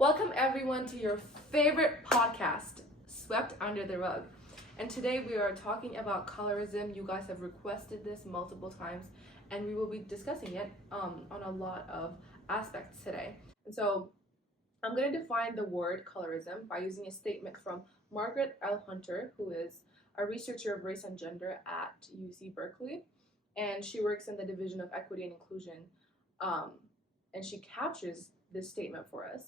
Welcome everyone to your favorite podcast, Swept Under the Rug. And today we are talking about colorism. You guys have requested this multiple times, and we will be discussing it on a lot of aspects today. And so I'm going to define the word colorism by using a statement from Margaret L. Hunter, who is a researcher of race and gender at UC Berkeley, and she works in the Division of Equity and Inclusion. And she captures this statement for us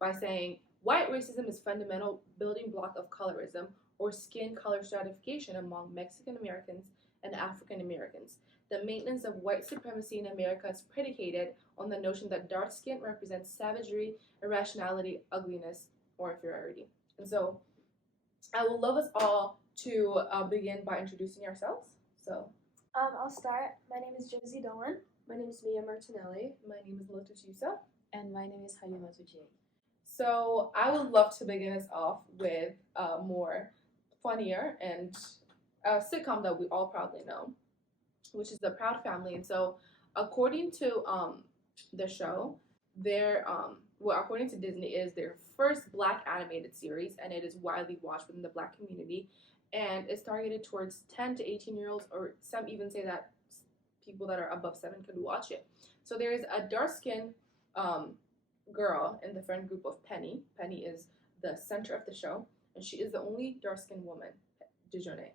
by saying, white racism is fundamental building block of colorism or skin color stratification among Mexican Americans and African Americans. The maintenance of white supremacy in America is predicated on the notion that dark skin represents savagery, irrationality, ugliness, or inferiority. And so I would love us all to begin by introducing ourselves. I'll start. My name is Josie Dolan. My name is Mia Martinelli. My name is Lotutusa. And my name is Halima Tujiye. So I would love to begin us off with a more funnier and a sitcom that we all probably know, which is The Proud Family. And so according to the show, according to Disney, it is their first Black animated series, and it is widely watched within the Black community, and it's targeted towards 10 to 18-year-olds, or some even say that people that are above 7 could watch it. So there is a dark-skinned girl in the friend group of Penny. Penny is the center of the show, and she is the only dark-skinned woman, Dejournay.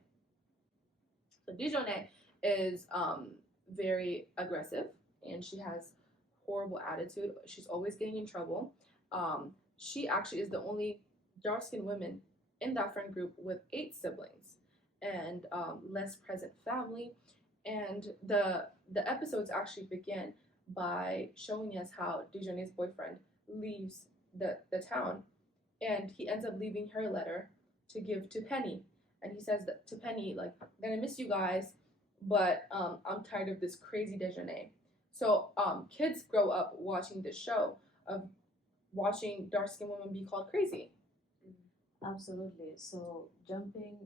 So Dejournay is very aggressive, and she has horrible attitude. She's always getting in trouble. She actually is the only dark-skinned woman in that friend group with 8 siblings and less present family. And the episodes actually begin by showing us how Dejournay's boyfriend leaves the town, and he ends up leaving her a letter to give to Penny. And he says that to Penny, like, I'm gonna miss you guys, but I'm tired of this crazy Dejournay. So kids grow up watching this show of watching dark-skinned women be called crazy. Absolutely. So jumping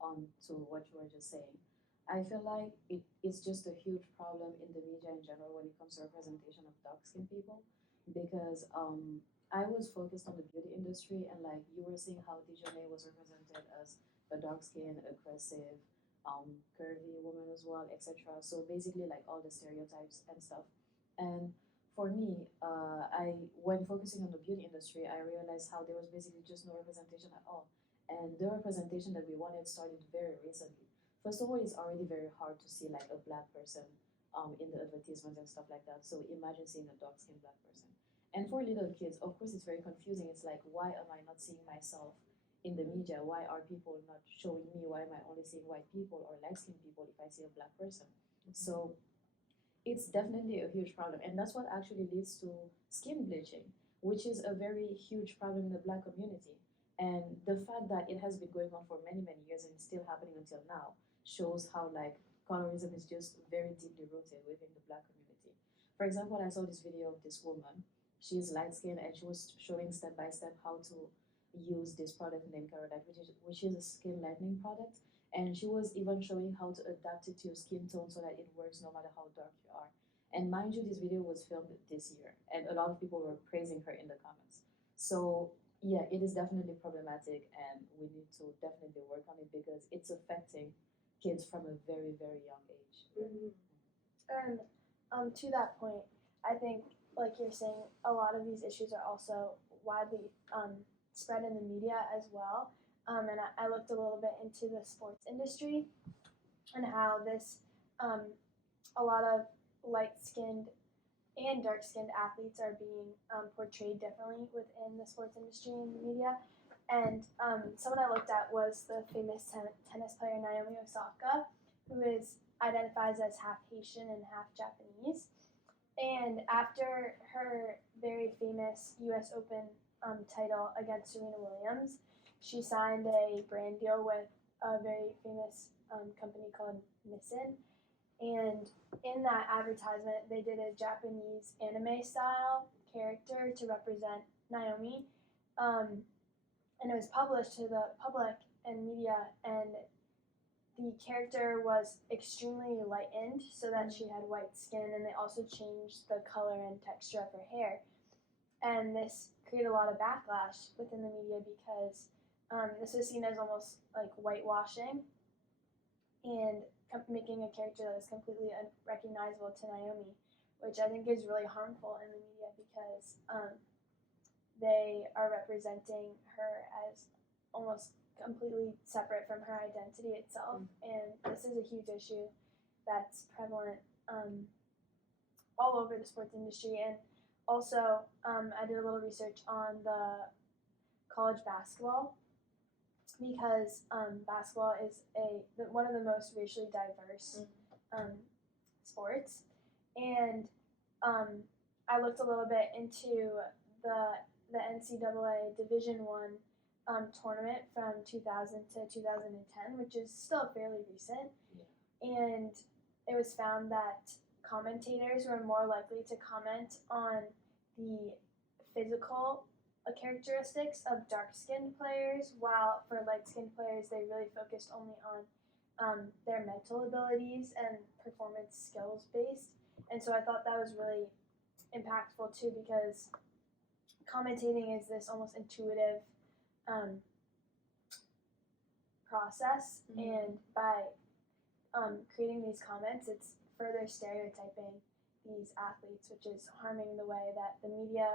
on to what you were just saying, I feel like it is just a huge problem in the media in general when it comes to representation of dark-skinned people, because I was focused on the beauty industry, and like you were seeing how Dejournay was represented as a dark-skinned, aggressive, curvy woman as well, etc. So basically like all the stereotypes and stuff. And for me, when focusing on the beauty industry, I realized how there was basically just no representation at all. And the representation that we wanted started very recently. First of all, it's already very hard to see like a Black person in the advertisements and stuff like that. So imagine seeing a dark-skinned Black person. And for little kids, of course, it's very confusing. It's like, why am I not seeing myself in the media? Why are people not showing me? Why am I only seeing white people or light-skinned people if I see a Black person? Mm-hmm. So it's definitely a huge problem. And that's what actually leads to skin bleaching, which is a very huge problem in the Black community. And the fact that it has been going on for many, many years and it's still happening until now shows how like colorism is just very deeply rooted within the Black community. For example, I saw this video of this woman. She's light-skinned, and she was showing step by step how to use this product named Carolite, which is a skin lightening product. And she was even showing how to adapt it to your skin tone so that it works no matter how dark you are. And mind you, this video was filmed this year, and a lot of people were praising her in the comments. So yeah, it is definitely problematic, and we need to definitely work on it because it's affecting kids from a very, very young age. Mm-hmm. And to that point, I think, like you're saying, a lot of these issues are also widely spread in the media as well. And I looked a little bit into the sports industry and how this, a lot of light-skinned and dark-skinned athletes are being portrayed differently within the sports industry and the media. And someone I looked at was the famous tennis player Naomi Osaka, who identifies as half Haitian and half Japanese. And after her very famous U.S. Open title against Serena Williams, she signed a brand deal with a very famous company called Nissan. And in that advertisement, they did a Japanese anime-style character to represent Naomi. And it was published to the public and media, and the character was extremely lightened so that she had white skin, and they also changed the color and texture of her hair. And this created a lot of backlash within the media because this was seen as almost like whitewashing and making a character that is completely unrecognizable to Naomi, which I think is really harmful in the media because they are representing her as almost completely separate from her identity itself. And this is a huge issue that's prevalent all over the sports industry. And also, I did a little research on the college basketball because basketball is one of the most racially diverse sports. And I looked a little bit into the NCAA Division I tournament from 2000 to 2010, which is still fairly recent. Yeah. And it was found that commentators were more likely to comment on the physical characteristics of dark-skinned players, while for light-skinned players they really focused only on their mental abilities and performance skills based. And so I thought that was really impactful too, because commentating is this almost intuitive process, and by creating these comments, it's further stereotyping these athletes, which is harming the way that the media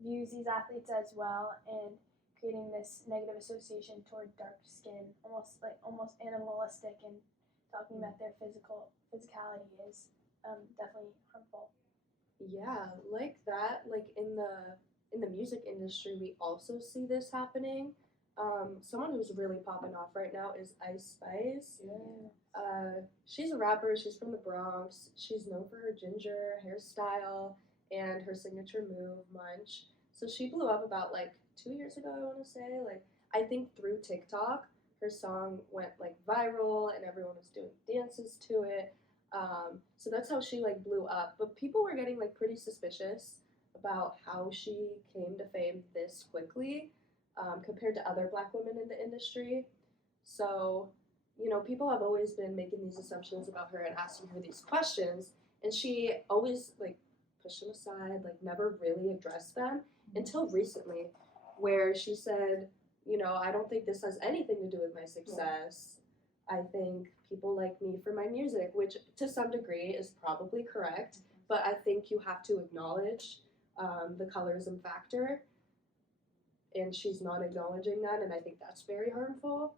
views these athletes as well, and creating this negative association toward dark skin, almost animalistic, and talking about their physicality is definitely harmful. Yeah, like that. Like in the music industry, we also see this happening. Someone who's really popping off right now is Ice Spice. Yeah. She's a rapper. She's from the Bronx. She's known for her ginger hairstyle and her signature move, Munch. So she blew up about like 2 years ago, I want to say. Like, I think through TikTok, her song went like viral and everyone was doing dances to it. So that's how she like blew up. But people were getting like pretty suspicious about how she came to fame this quickly compared to other Black women in the industry. So, you know, people have always been making these assumptions about her and asking her these questions, and she always like pushed them aside, like never really addressed them until recently, where she said, you know, I don't think this has anything to do with my success. I think people like me for my music, which to some degree is probably correct, but I think you have to acknowledge the colorism factor, and she's not acknowledging that, and I think that's very harmful.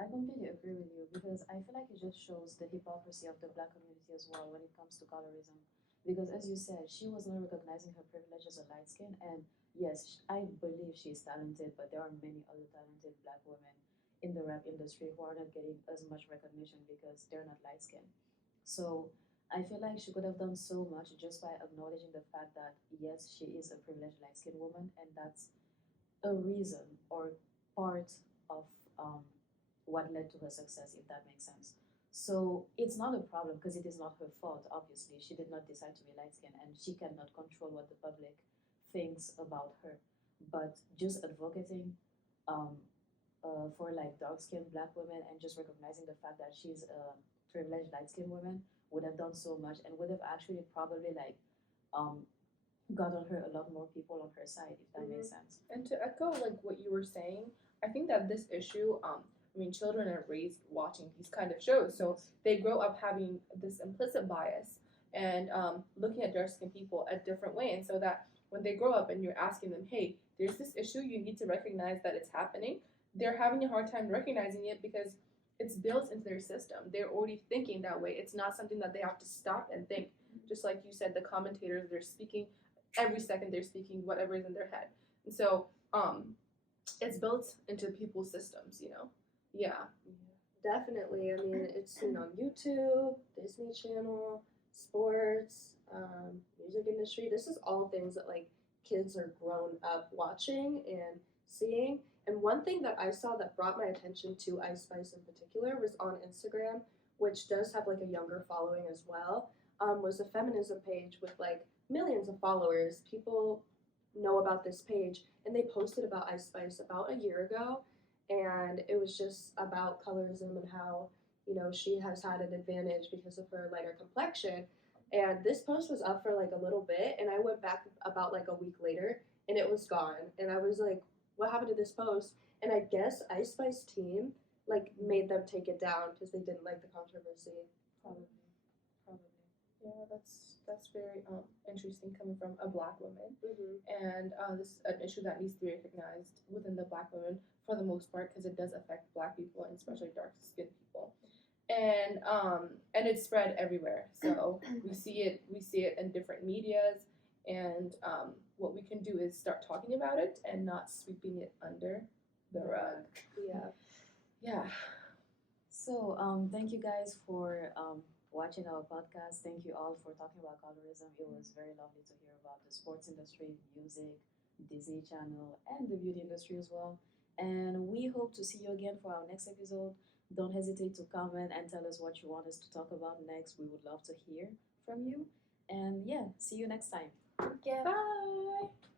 I completely agree with you, because I feel like it just shows the hypocrisy of the Black community as well when it comes to colorism. Because as you said, she was not recognizing her privilege as a light skin, and yes, I believe she's talented, but there are many other talented Black women in the rap industry who are not getting as much recognition because they're not light skinned. So I feel like she could have done so much just by acknowledging the fact that yes, she is a privileged light skinned woman, and that's a reason or part of what led to her success, if that makes sense. So it's not a problem because it is not her fault, obviously. She did not decide to be light skinned, and she cannot control what the public thinks about her. But just advocating for like dark skinned Black women and just recognizing the fact that she's a privileged light skinned woman would have done so much, and would have actually probably like gotten her a lot more people on her side, if that makes sense. And to echo like what you were saying, I think that this issue, I mean, children are raised watching these kind of shows, so they grow up having this implicit bias and looking at dark-skinned people a different way, and so that when they grow up and you're asking them, hey, there's this issue, you need to recognize that it's happening, they're having a hard time recognizing it because it's built into their system. They're already thinking that way. It's not something that they have to stop and think. Just like you said, the commentators, they're speaking every second, they're speaking whatever is in their head. And so it's built into people's systems, you know? Yeah. Definitely. I mean, it's seen on YouTube, Disney Channel, sports, music industry. This is all things that like kids are grown up watching and seeing. And one thing that I saw that brought my attention to Ice Spice in particular was on Instagram, which does have like a younger following as well, was a feminism page with like millions of followers. People know about this page, and they posted about Ice Spice about a year ago, and it was just about colorism and how, you know, she has had an advantage because of her lighter complexion. And this post was up for like a little bit, and I went back about like a week later, and it was gone. And I was like, what happened to this post? And I guess Ice Spice team like made them take it down because they didn't like the controversy. Probably. Yeah, that's very interesting coming from a Black woman, Mm-hmm. and this is an issue that needs to be recognized within the Black women for the most part because it does affect Black people and especially dark skinned people, and it's spread everywhere. So we see it in different medias, and what we can do is start talking about it and not sweeping it under the rug. Yeah. Yeah. So, thank you guys for watching our podcast. Thank you all for talking about colorism. It was very lovely to hear about the sports industry, music, Disney Channel, and the beauty industry as well. And we hope to see you again for our next episode. Don't hesitate to comment and tell us what you want us to talk about next. We would love to hear from you. And yeah, see you next time. Thank you. Bye.